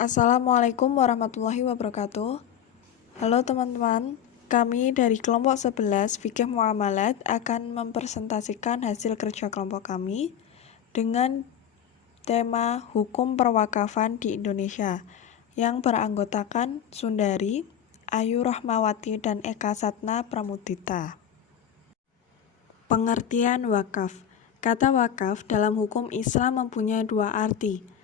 Assalamualaikum warahmatullahi wabarakatuh. Halo teman-teman, kami dari kelompok 11 Fikih Muamalat akan mempresentasikan hasil kerja kelompok kami dengan tema Hukum Perwakafan di Indonesia yang beranggotakan Sundari, Ayu Rahmawati, dan Eka Satna Pramudita. Pengertian wakaf. Kata wakaf dalam hukum Islam mempunyai dua arti.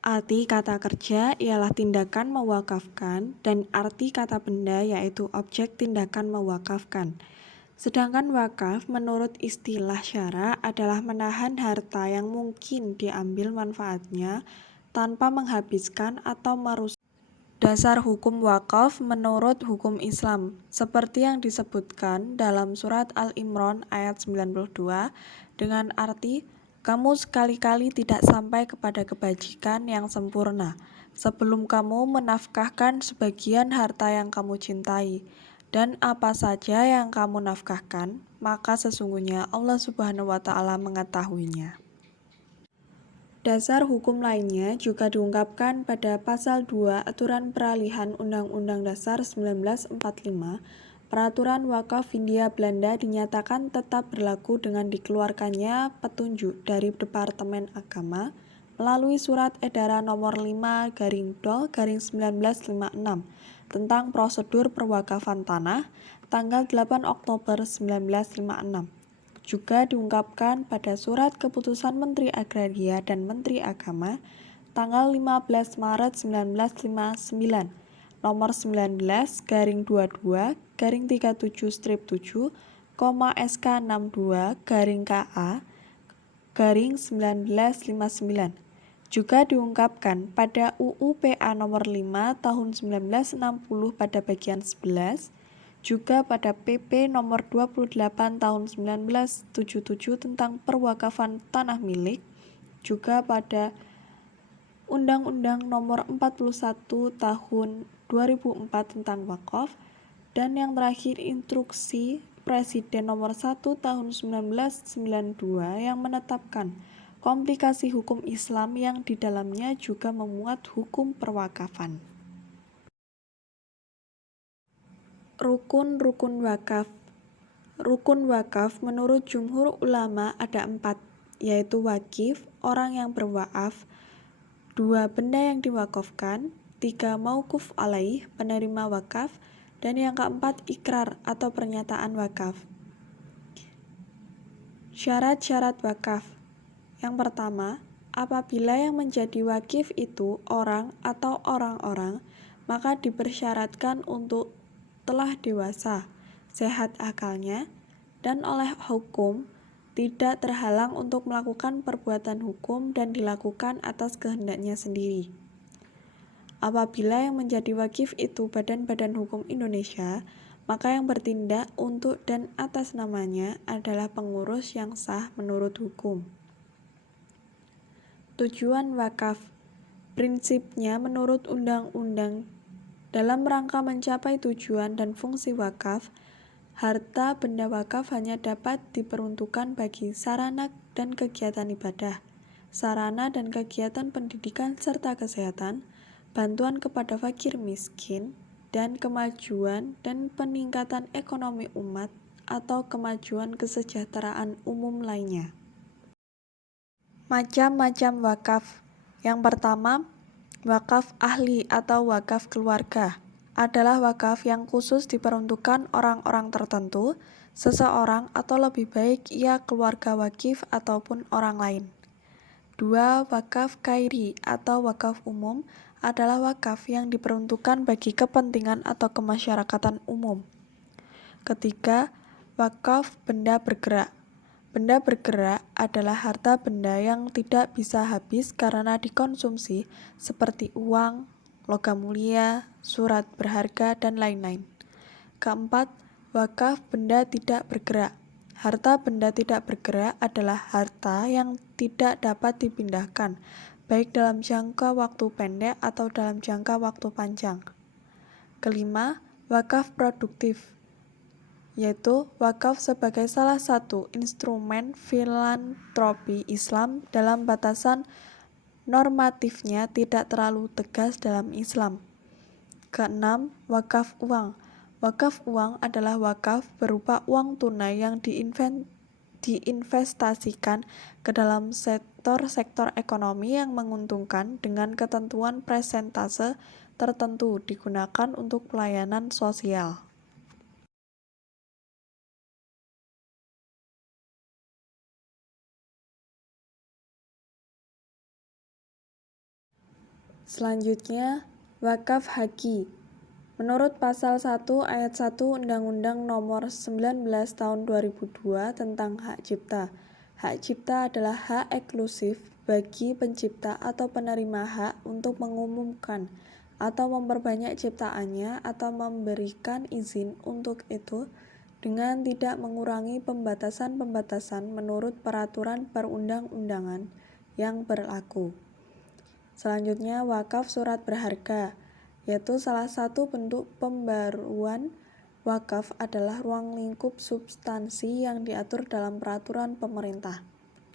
Arti kata kerja ialah tindakan mewakafkan dan arti kata benda yaitu objek tindakan mewakafkan. Sedangkan wakaf menurut istilah syara adalah menahan harta yang mungkin diambil manfaatnya tanpa menghabiskan atau merusak. Dasar hukum wakaf menurut hukum Islam seperti yang disebutkan dalam surat Al-Imran ayat 92 dengan arti kamu sekali-kali tidak sampai kepada kebajikan yang sempurna sebelum kamu menafkahkan sebagian harta yang kamu cintai, dan apa saja yang kamu nafkahkan, maka sesungguhnya Allah Subhanahu wa Ta'ala mengetahuinya. Dasar hukum lainnya juga diungkapkan pada Pasal 2 Aturan Peralihan Undang-Undang Dasar 1945. Peraturan wakaf Hindia Belanda dinyatakan tetap berlaku dengan dikeluarkannya petunjuk dari Departemen Agama melalui Surat Edaran Nomor 5/1956 tentang prosedur perwakafan tanah tanggal 8 Oktober 1956. Juga diungkapkan pada Surat Keputusan Menteri Agraria dan Menteri Agama tanggal 15 Maret 1959 nomor 19/22/37/7, SK 62/KA/1959. Juga diungkapkan pada UU PA nomor 5 tahun 1960 pada bagian 11, juga pada PP nomor 28 tahun 1977 tentang perwakafan tanah milik, juga pada Undang-Undang nomor 41 tahun 2004 tentang wakaf, dan yang terakhir Instruksi Presiden nomor 1 tahun 1992 yang menetapkan komplikasi hukum Islam yang di dalamnya juga memuat hukum perwakafan. Rukun-rukun wakaf. Rukun wakaf menurut jumhur ulama ada 4, yaitu wakif, orang yang berwakaf, 2 benda yang diwakafkan, 3 mauquf alaih, penerima wakaf, dan yang keempat ikrar atau pernyataan wakaf. Syarat-syarat wakaf. Yang pertama, apabila yang menjadi wakif itu orang atau orang-orang, maka dipersyaratkan untuk telah dewasa, sehat akalnya, dan oleh hukum tidak terhalang untuk melakukan perbuatan hukum dan dilakukan atas kehendaknya sendiri. Apabila yang menjadi wakif itu badan-badan hukum Indonesia, maka yang bertindak untuk dan atas namanya adalah pengurus yang sah menurut hukum. Tujuan wakaf. Prinsipnya menurut undang-undang dalam rangka mencapai tujuan dan fungsi wakaf, harta benda wakaf hanya dapat diperuntukkan bagi sarana dan kegiatan ibadah, sarana dan kegiatan pendidikan serta kesehatan, bantuan kepada fakir miskin, dan kemajuan dan peningkatan ekonomi umat atau kemajuan kesejahteraan umum lainnya. Macam-macam wakaf. Yang pertama, wakaf ahli atau wakaf keluarga adalah wakaf yang khusus diperuntukkan orang-orang tertentu, seseorang atau lebih baik ia keluarga wakif ataupun orang lain. 2. Wakaf khairi atau wakaf umum adalah wakaf yang diperuntukkan bagi kepentingan atau kemasyarakatan umum. Ketiga, wakaf benda bergerak. Benda bergerak adalah harta benda yang tidak bisa habis karena dikonsumsi seperti uang, logam mulia, surat berharga, dan lain-lain. Keempat, wakaf benda tidak bergerak. Harta benda tidak bergerak adalah harta yang tidak dapat dipindahkan, baik dalam jangka waktu pendek atau dalam jangka waktu panjang. Kelima, wakaf produktif, yaitu wakaf sebagai salah satu instrumen filantropi Islam dalam batasan normatifnya tidak terlalu tegas dalam Islam. Keenam, wakaf uang. Wakaf uang adalah wakaf berupa uang tunai yang diinvestasikan ke dalam sektor-sektor ekonomi yang menguntungkan dengan ketentuan persentase tertentu digunakan untuk pelayanan sosial. Selanjutnya, wakaf haji. Menurut pasal 1 ayat 1 Undang-Undang Nomor 19 Tahun 2002 tentang Hak Cipta. Hak cipta adalah hak eksklusif bagi pencipta atau penerima hak untuk mengumumkan atau memperbanyak ciptaannya atau memberikan izin untuk itu dengan tidak mengurangi pembatasan-pembatasan menurut peraturan perundang-undangan yang berlaku. Selanjutnya, wakaf surat berharga, yaitu salah satu bentuk pembaruan wakaf adalah ruang lingkup substansi yang diatur dalam peraturan pemerintah.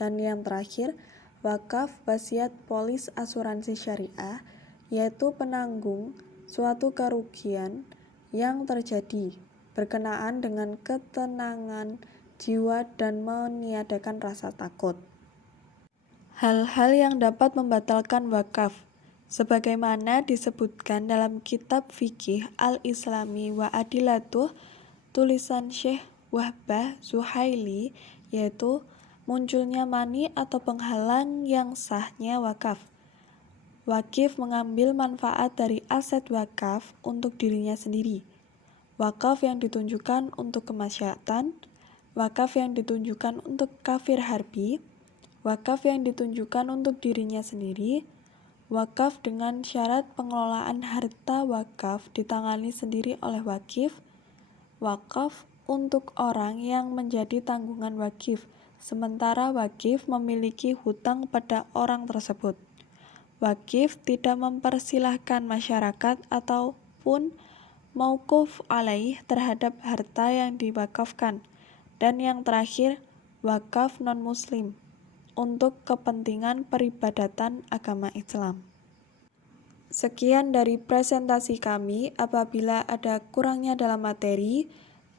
Dan yang terakhir, wakaf wasiat polis asuransi syariah, yaitu penanggung suatu kerugian yang terjadi berkenaan dengan ketenangan jiwa dan meniadakan rasa takut. Hal-hal yang dapat membatalkan wakaf, sebagaimana disebutkan dalam kitab Fikih Al-Islami wa Adilatuh, tulisan Syekh Wahbah Zuhaili, yaitu munculnya mani atau penghalang yang sahnya wakaf. Wakif mengambil manfaat dari aset wakaf untuk dirinya sendiri. Wakaf yang ditunjukkan untuk kemaslahatan, wakaf yang ditunjukkan untuk kafir harbi, wakaf yang ditunjukkan untuk dirinya sendiri, wakaf dengan syarat pengelolaan harta wakaf ditangani sendiri oleh wakif, wakaf untuk orang yang menjadi tanggungan wakif, sementara wakif memiliki hutang pada orang tersebut. Wakif tidak mempersilahkan masyarakat ataupun mauquf alaih terhadap harta yang diwakafkan. Dan yang terakhir, wakaf non-muslim untuk kepentingan peribadatan agama Islam. Sekian dari presentasi kami. Apabila ada kurangnya dalam materi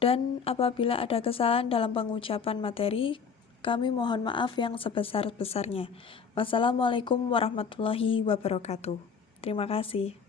dan apabila ada kesalahan dalam pengucapan materi, kami mohon maaf yang sebesar-besarnya. Wassalamualaikum warahmatullahi wabarakatuh. Terima kasih.